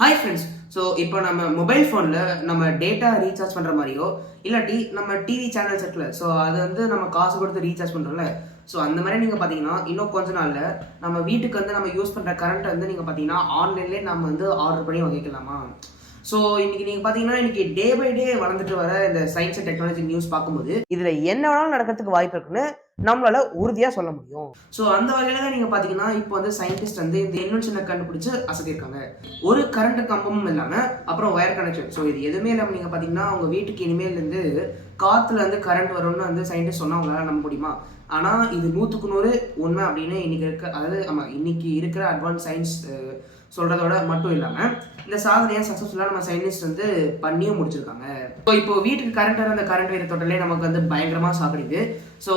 Hi friends. So இப்போ நம்ம mobile ஃபோனில் நம்ம டேட்டா ரீசார்ஜ் பண்ணுற மாதிரியோ இல்லாட்டி நம்ம டிவி சேனல்ஸ் இருக்குல்ல, ஸோ அது வந்து நம்ம காசு கொடுத்து ரீசார்ஜ் பண்ணுறோம்ல. ஸோ அந்த மாதிரி நீங்கள் பார்த்தீங்கன்னா இன்னும் கொஞ்ச நாளில் நம்ம வீட்டுக்கு வந்து நம்ம யூஸ் பண்ணுற கரண்ட்டை வந்து நீங்கள் பார்த்தீங்கன்னா ஆன்லைன்லேயே நம்ம வந்து ஆர்டர் பண்ணி வாங்கிக்கலாமா. ஸோ இன்னைக்கு நீங்கள் பார்த்தீங்கன்னா இன்னைக்கு டே பை டே வளர்ந்துட்டு வர இந்த சயின்ஸ் அண்ட் டெக்னாலஜி நியூஸ் பார்க்கும்போது இதில் என்ன வேணாலும் நடக்கிறதுக்கு வாய்ப்பு இருக்குன்னு நம்மளால உறுதியாக சொல்ல முடியும். ஸோ அந்த வகையில் தான் நீங்கள் பார்த்தீங்கன்னா இப்போ வந்து சயின்டிஸ்ட் வந்து இந்த இன்வென்ஷனை கண்டுபிடிச்சு அசதிருக்காங்க. ஒரு கரண்ட் கம்பமும் இல்லாமல் அப்புறம் ஒயர் கனெக்ஷன், ஸோ இது எதுவுமே இல்லாமல் நீங்கள் பார்த்தீங்கன்னா உங்கள் வீட்டுக்கு இனிமேலேருந்து காற்றுல வந்து கரண்ட் வரும்னு வந்து சயின்டிஸ்ட் சொன்னால் அவங்களால நம்ப முடியுமா? ஆனால் இது 100க்கு 100 உண்மை அப்படின்னு இன்னைக்கு இருக்க, அதாவது ஆமாம், இன்னைக்கு இருக்கிற அட்வான்ஸ் சயின்ஸ் சொல்கிறதோட மட்டும் இல்லாமல் இந்த சாதனையை சக்ஸஸ்ஃபுல்லாக நம்ம சயின்டிஸ்ட் வந்து பண்ணியும் முடிச்சிருக்காங்க. ஸோ இப்போ வீட்டுக்கு கரண்ட் வர அந்த கரண்ட் வயிறு தொட்டலே நமக்கு வந்து பயங்கரமாக சாப்பிடுது. ஸோ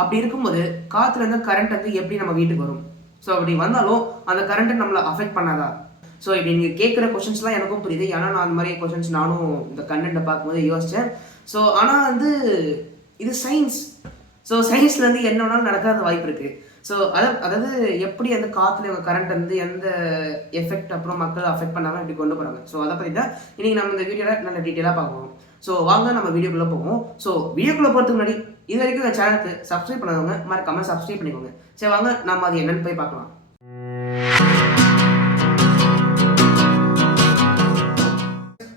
அப்படி இருக்கும்போது காற்றுலேருந்து கரண்ட் வந்து எப்படி நம்ம வீட்டுக்கு வரும்? ஸோ அப்படி வந்தாலும் அந்த கரண்ட்டை நம்மளை அஃபெக்ட் பண்ணாதா? ஸோ இப்படி நீங்கள் கேட்குற கொஷின்ஸ்லாம் எனக்கும் புரியுது. ஏன்னா நான் அந்த மாதிரி கொஷின்ஸ் நானும் இந்த கண்டென்ட்டை பார்க்கும்போது யோசித்தேன். ஸோ ஆனால் வந்து இது சயின்ஸ். ஸோ சயின்ஸில் வந்து என்ன வேணாலும் நடக்காத வாய்ப்பு இருக்குது. ஸோ அதாவது எப்படி அந்த காற்றுல கரண்ட் வந்து எந்த எஃபெக்ட் அப்புறம் மக்கள் அஃபெக்ட் பண்ணாமல் இப்படி கொண்டு போகிறாங்க. ஸோ அதை பற்றி தான் இன்றைக்கி நம்ம இந்த வீடியோவில் நல்ல டீட்டெயிலாக பார்க்கணும். ஸோ வாங்க நம்ம வீடியோக்குள்ளே போவோம். ஸோ வீடியோக்குள்ளே போகிறதுக்கு முன்னாடி இது வரைக்கும் இந்த சேனலுக்கு சப்ஸ்கிரைப் பண்ணாதவங்க மறக்காமல் சப்ஸ்கிரைப் பண்ணிக்கோங்க. சரி வாங்க நம்ம அது என்னன்னு போய் பார்க்கலாம்.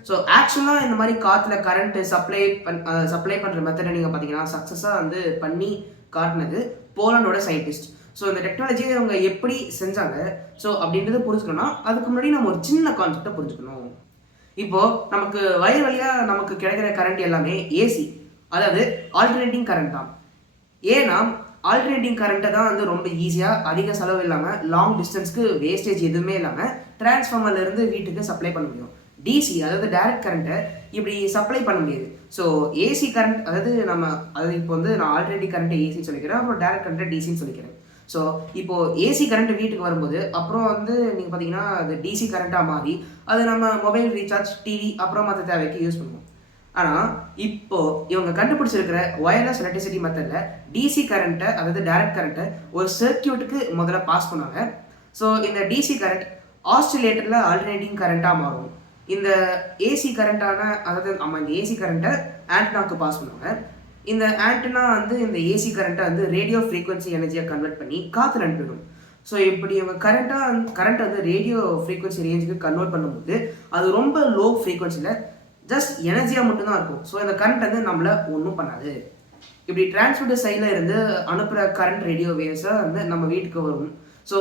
ஸோ ஆக்சுவலாக இந்த மாதிரி காற்றுல கரண்ட்டு சப்ளை பண்ணுற மெத்தடை நீங்கள் பார்த்தீங்கன்னா சக்ஸஸாக வந்து பண்ணி காட்டினது போலண்டோட சயின்டிஸ்ட். ஸோ இந்த டெக்னாலஜியை அவங்க எப்படி செஞ்சாங்க ஸோ அப்படின்றத புரிஞ்சுக்கணும்னா அதுக்கு முன்னாடி நம்ம ஒரு சின்ன கான்செப்டை புரிஞ்சுக்கணும். இப்போது நமக்கு வயர் வழியாக நமக்கு கிடைக்கிற கரண்ட் எல்லாமே ஏசி, அதாவது ஆல்டர்னேட்டிங் கரண்ட் தான். ஏன்னா ஆல்டர்னேட்டிங் கரண்ட்டை தான் வந்து ரொம்ப ஈஸியாக அதிக செலவு இல்லாமல் லாங் டிஸ்டன்ஸ்க்கு வேஸ்டேஜ் எதுவுமே இல்லாமல் டிரான்ஸ்ஃபார்மர்லேருந்து வீட்டுக்கு சப்ளை பண்ண முடியும். டிசி, அதாவது டைரக்ட் கரண்ட்டை இப்படி சப்ளை பண்ண முடியாது. ஸோ ஏசி கரண்ட், அதாவது இப்போ வந்து நான் ஆல்டர்னேட்டிவ் கரண்ட்டை ஏசின்னு சொல்லிக்கிறேன், அப்புறம் டைரக்ட் கரண்ட்டை டிசின்னு சொல்லிக்கிறேன். ஸோ இப்போது ஏசி கரண்ட் வீட்டுக்கு வரும்போது அப்புறம் வந்து நீங்கள் பார்த்தீங்கன்னா அது டிசி கரண்ட்டாக மாறி அது நம்ம மொபைல் ரீசார்ஜ், டிவி அப்புறம் மற்ற தேவைக்கு யூஸ் பண்ணுவோம். ஆனால் இப்போது இவங்க கண்டுபிடிச்சிருக்கிற ஒயர்லெஸ் எலக்ட்ரிசிட்டி மெத்தடில் டிசி கரண்ட்டை, அதாவது டைரக்ட் கரண்ட்டை ஒரு சர்க்கியூட்டுக்கு முதல்ல பாஸ் பண்ணுவாங்க. ஸோ இந்த டிசி கரண்ட் ஆஸ்டிலேட்டரில் ஆல்டர்னேட்டிங் கரண்ட்டாக மாறும். இந்த ஏசி கரண்ட்டான, அதாவது இந்த ஏசி கரண்ட்டை ஆண்டனாவுக்கு பாஸ் பண்ணுவாங்க. இந்த ஆண்டனா வந்து இந்த ஏசி கரண்ட்டை வந்து ரேடியோ ஃப்ரீக்வன்சி எனர்ஜியாக கன்வெர்ட் பண்ணி காற்றுல அனுப்பிடும். ஸோ இப்படி இவங்க கரண்ட் வந்து ரேடியோ ஃப்ரீக்வன்சி ரேஞ்சுக்கு கன்வெர்ட் பண்ணும்போது அது ரொம்ப லோ ஃப்ரீக்வன்சியில் ஜஸ்ட் எனர்ஜியாக மட்டும்தான் இருக்கும். ஸோ இந்த கரண்ட் வந்து நம்மளை ஒன்றும் பண்ணாது. இப்படி டிரான்ஸ்மிட்டர் சைடில் இருந்து அனுப்புகிற கரண்ட் ரேடியோ வேவ்ஸை வந்து நம்ம வீட்டுக்கு வரும். ஸோ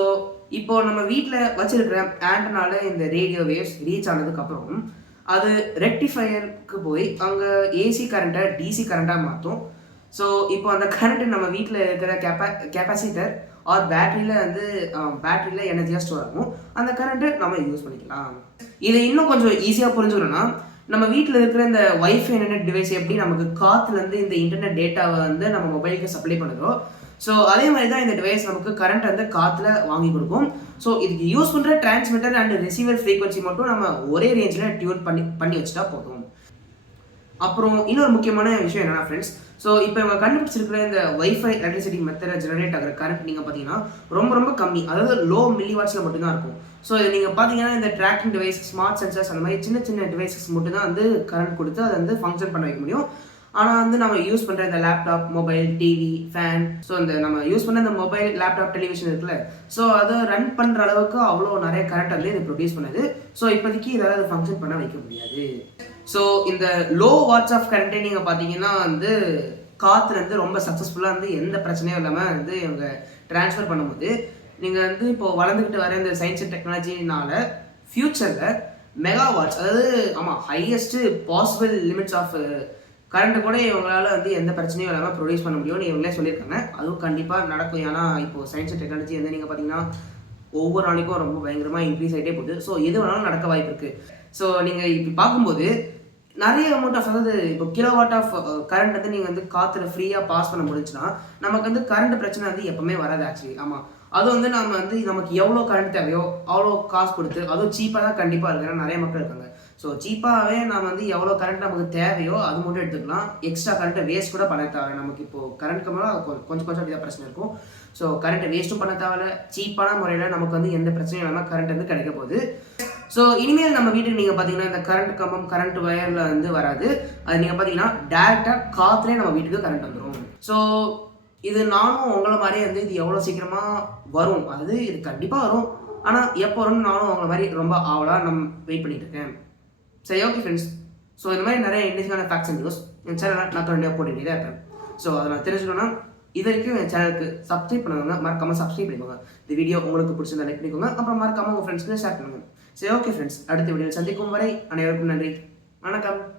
இப்போ நம்ம வீட்டில் வச்சிருக்கிற ஆண்டனால இந்த ரேடியோ வேவ்ஸ் ரீச் ஆனதுக்கப்புறம் அது ரெக்டிஃபையருக்கு போய் அங்கே ஏசி கரண்ட்டை டிசி கரண்ட்டாக மாற்றும். ஸோ இப்போ அந்த கரண்ட்டு நம்ம வீட்டில் இருக்கிற கெப்பாசிட்டர் ஆர் பேட்டரியில் எனர்ஜியாக ஸ்டோர் ஆகும். அந்த கரண்ட்டை நம்ம யூஸ் பண்ணிக்கலாம். இதை இன்னும் கொஞ்சம் ஈஸியாக புரிஞ்சுக்கணும்னா நம்ம வீட்டில் இருக்கிற இந்த வைஃபை இன்டர்நெட் டிவைஸ் எப்படி நமக்கு காற்றுலேருந்து இந்த இன்டர்நெட் டேட்டாவை வந்து நம்ம மொபைலுக்கு சப்ளை பண்ணுறோம், ஸோ அதே மாதிரி தான் இந்த டிவைஸ் நமக்கு கரண்ட் வந்து காற்றுல வாங்கி கொடுக்கும். ஸோ இதுக்கு யூஸ் பண்ணுற டிரான்ஸ்மிட்டர் அண்ட் ரிசீவர் ஃப்ரீக்வன்சி மட்டும் நம்ம ஒரே ரேஞ்சில் டியூன் பண்ணி வச்சுட்டா போதும். அப்புறம் இன்னொரு முக்கியமான விஷயம் என்னன்னா ஃப்ரெண்ட்ஸ், ஸோ இப்போ இவங்க கண்டுபிடிச்சிருக்கிற இந்த வைஃபை எலக்ட்ரிசிட்டி மெத்தடில் ஜெனரேட் ஆகிற கரண்ட் நீங்கள் பார்த்தீங்கன்னா ரொம்ப கம்மி, அதாவது லோ மில்லி வாட்ஸில் மட்டும்தான் இருக்கும். ஸோ இது நீங்கள் பார்த்தீங்கன்னா இந்த ட்ராக்கிங் டிவைஸ், ஸ்மார்ட் சென்சர்ஸ், அந்த மாதிரி சின்ன டிவைசஸ் மட்டும்தான் வந்து கரண்ட் கொடுத்து அதை வந்து ஃபங்க்ஷன் பண்ண வைக்க முடியும். ஆனால் வந்து நம்ம யூஸ் பண்ணுற இந்த laptop, mobile, TV, fan, so இந்த நம்ம யூஸ் பண்ண இந்த மொபைல், லேப்டாப், டெலிவிஷன் இருக்குல்ல, ஸோ அதை ரன் பண்ணுற அளவுக்கு அவ்வளோ நிறைய கரண்ட் வந்து இது ப்ரொடியூஸ் பண்ணுது. ஸோ இப்போதைக்கு இதால் அது ஃபங்க்ஷன் பண்ண வைக்க முடியாது. ஸோ இந்த லோ வாட்ஸ் ஆஃப் கரண்ட்டை நீங்கள் பார்த்தீங்கன்னா வந்து காற்றுல வந்து ரொம்ப சக்ஸஸ்ஃபுல்லாக வந்து எந்த பிரச்சனையும் இல்லாமல் வந்து இவங்க ட்ரான்ஸ்ஃபர் பண்ணும்போது நீங்கள் வந்து இப்போது வளர்ந்துக்கிட்டு வர இந்த சயின்ஸ் அண்ட் டெக்னாலஜினால ஃப்யூச்சரில் மெகாவாட்ஸ், அதாவது highest possible limits of current கூட இவங்களால வந்து எந்த பிரச்சனையும் இல்லாமல் ப்ரொடியூஸ் பண்ண முடியும்னு இவங்களே சொல்லியிருக்காங்க. அதுவும் கண்டிப்பாக நடக்கும். ஏன்னா இப்போது சயின்ஸ் அண்ட் டெக்னாலஜி வந்து நீங்கள் பார்த்தீங்கன்னா ஒவ்வொரு நாளைக்கும் ரொம்ப பயங்கரமாக இன்க்ரீஸ் ஆகிட்டே போகுது. ஸோ எது வேணாலும் நடக்க வாய்ப்பு இருக்குது. ஸோ நீங்கள் இப்படி பார்க்கும்போது நிறைய அமௌண்ட் ஆஃப், அதாவது இப்போ கிலோவாட் ஆஃப் கரண்ட் வந்து நீங்கள் வந்து காற்றுல ஃப்ரீயாக பாஸ் பண்ண முடிஞ்சுன்னா நமக்கு வந்து கரண்ட் பிரச்சனை வந்து எப்பவுமே வராது ஆக்சுவலி. ஆமாம், அது வந்து நம்ம வந்து நமக்கு எவ்வளோ கரண்ட் தேவையோ அவ்வளோ காசு கொடுத்து, அதுவும் சீப்பாக தான் கண்டிப்பாக இருக்குன்னா நிறைய மக்கள் இருக்காங்க. ஸோ சீப்பாகவே நம்ம வந்து எவ்வளோ கரண்ட் நமக்கு தேவையோ அது மட்டும் எடுத்துக்கலாம். எக்ஸ்ட்ரா கரண்ட்டை வேஸ்ட் கூட பண்ண தேவை. நமக்கு இப்போது கரண்ட்க்கு மேலே கொஞ்சம் அப்படிதான் பிரச்சனை இருக்கும். ஸோ கரண்ட்டை வேஸ்ட்டும் பண்ண தேவையில்ல, சீப்பான முறையில் நமக்கு வந்து எந்த பிரச்சனையும் இல்லாமல் கரண்ட் வந்து கிடைக்க போகுது. ஸோ இனிமேல் நம்ம வீட்டுக்கு நீங்கள் பார்த்தீங்கன்னா இந்த கரண்ட் கம்பம் கரண்ட் வயரில் வந்து வராது. அது நீங்கள் பார்த்தீங்கன்னா டேரெக்டாக காற்றுலேயே நம்ம வீட்டுக்கு கரண்ட் வந்துடும். ஸோ இது நானும் உங்களை மாதிரியே வந்து இது எவ்வளோ சீக்கிரமாக வரும், அதாவது இது கண்டிப்பாக வரும். ஆனால் எப்போ வரும்னு நானும் உங்களை மாதிரி ரொம்ப ஆவலாக வெயிட் பண்ணிட்டு இருக்கேன். சரி, ஓகே ஃப்ரெண்ட்ஸ். ஸோ இந்த மாதிரி நிறைய இன்ட்ரெஸ்டிங்கான ஃபேக்ட்ஸ் அண்ட் நியூஸ் என் சேனலில் நான் கண்டிப்பாக போட்டுக்கிட்டே தான் இருப்பேன். ஸோ அதை நான் தெரிஞ்சுக்கணும்னா இது வரைக்கும் என் சேனலுக்கு சப்ஸ்கிரைப் பண்ணுவாங்க, மறக்காமல் சப்ஸ்கிரைப் பண்ணிக்கோங்க. இந்த வீடியோ உங்களுக்கு பிடிச்சிருந்தா லைக் பண்ணிக்கோங்க, அப்புறம் மறக்காமல் உங்கள் ஃப்ரெண்ட்ஸ்க்கு ஷேர் பண்ணுங்கள். சரி, ஓகே ஃப்ரெண்ட்ஸ், அடுத்த வீடியோவில் சந்திக்கும் வரை அனைவருக்கும் நன்றி, வணக்கம்.